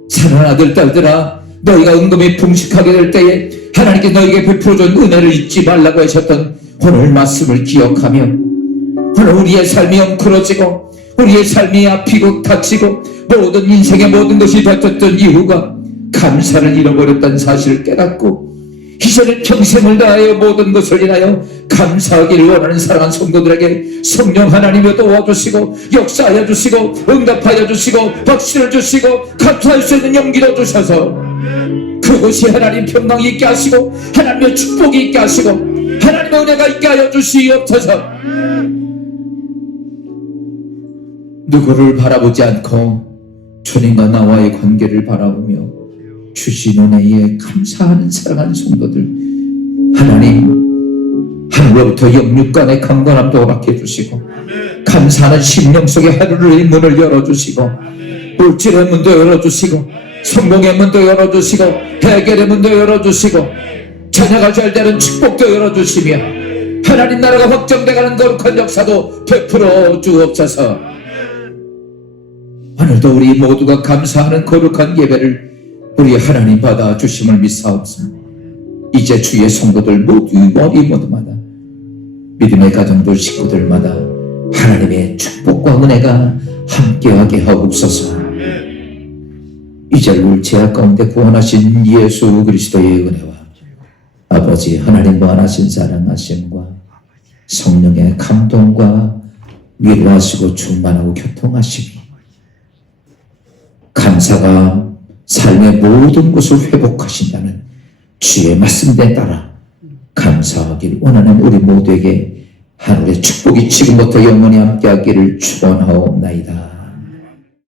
사랑하는 아들 딸들아 너희가 은금이 풍식하게 될 때에 하나님께 너희에게 베풀어준 은혜를 잊지 말라고 하셨던 오늘 말씀을 기억하며 오늘 우리의 삶이 엉클어지고 우리의 삶이 아프고 다치고 모든 인생의 모든 것이 다쳤던 이유가 감사를 잃어버렸다는 사실을 깨닫고 이제는 평생을 다하여 모든 것을 인하여 감사하기를 원하는 사랑하는 성도들에게 성령 하나님이 도와주시고 역사하여 주시고 응답하여 주시고 박수를 주시고 감사할 수 있는 용기도 주셔서 그곳이 하나님 평강이 있게 하시고 하나님의 축복이 있게 하시고 하나님의 은혜가 있게 하여 주시옵소서. 누구를 바라보지 않고 주님과 나와의 관계를 바라보며 주신 은혜에 감사하는 사랑하는 성도들 하나님 하늘로부터 영육간의 강건함도 허락해 주시고 감사하는 심령 속에 하루의 문을 열어주시고 물질의 문도 열어주시고 성공의 문도 열어주시고 해결의 문도 열어주시고 자녀가 잘 되는 축복도 열어주시며 하나님 나라가 확정돼가는 거룩한 역사도 베풀어 주옵소서. 오늘도 우리 모두가 감사하는 거룩한 예배를 우리 하나님 받아 주심을 믿사옵소서. 이제 주의 성도들 모두마다 믿음의 가정들 식구들마다 하나님의 축복과 은혜가 함께하게 하옵소서. 이제를 죄악 가운데 구원하신 예수 그리스도의 은혜와 아버지 하나님 무한하신 사랑하심과 성령의 감동과 위로하시고 충만하고 교통하심이 감사가 삶의 모든 것을 회복하신다는 주의 말씀에 따라 감사하길 원하는 우리 모두에게 하늘의 축복이 지금부터 영원히 함께하기를 축원하옵나이다.